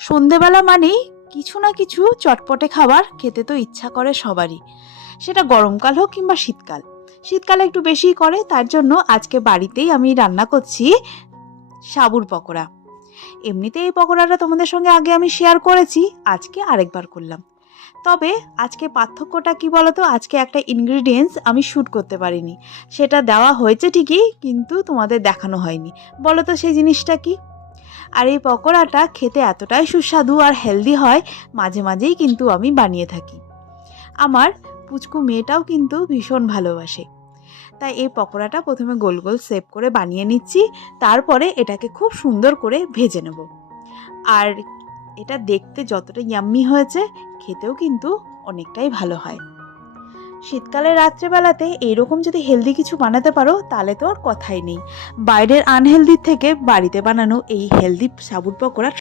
সন্ধেবেলা মানেই কিছু না কিছু চটপটে খাবার খেতে তো ইচ্ছা করে সবারই। সেটা গরমকাল হোক কিংবা শীতকাল। শীতকালে একটু বেশিই করে, তার জন্য আজকে বাড়িতেই আমি রান্না করছি সাবুর পকোড়া। এমনিতে এই পকোড়াটা তোমাদের সঙ্গে আগে আমি শেয়ার করেছি, আজকে আরেকবার করলাম। তবে আজকে পার্থক্যটা কি বলতো, আজকে একটা ইনগ্রিডিয়েন্টস আমি শ্যুট করতে পারিনি। সেটা দেওয়া হয়েছে ঠিকই, কিন্তু তোমাদের দেখানো হয়নি। বলো তো সেই জিনিসটা কি? আর এই পকোড়াটা খেতে এতটাই সুস্বাদু আর হেলদি হয়, মাঝে মাঝেই কিন্তু আমি বানিয়ে থাকি। আমার পুচকু মেয়েটাও কিন্তু ভীষণ ভালোবাসে। তাই এই পকোড়াটা প্রথমে গোল গোল সেভ করে বানিয়ে নিচ্ছি, তারপরে এটাকে খুব সুন্দর করে ভেজে নেব। আর এটা দেখতে যতটা ইয়াম্মি হয়েছে, খেতেও কিন্তু অনেকটাই ভালো হয়। শীতকালে রাত্রেবেলাতে এরকম যদি হেলদি কিছু বানাতে পারো, তাহলে তো আর কথাই নেই। বাইরের আনহেলদির থেকে বাড়িতে বানানো এই হেলদি সাবুট পকোড়া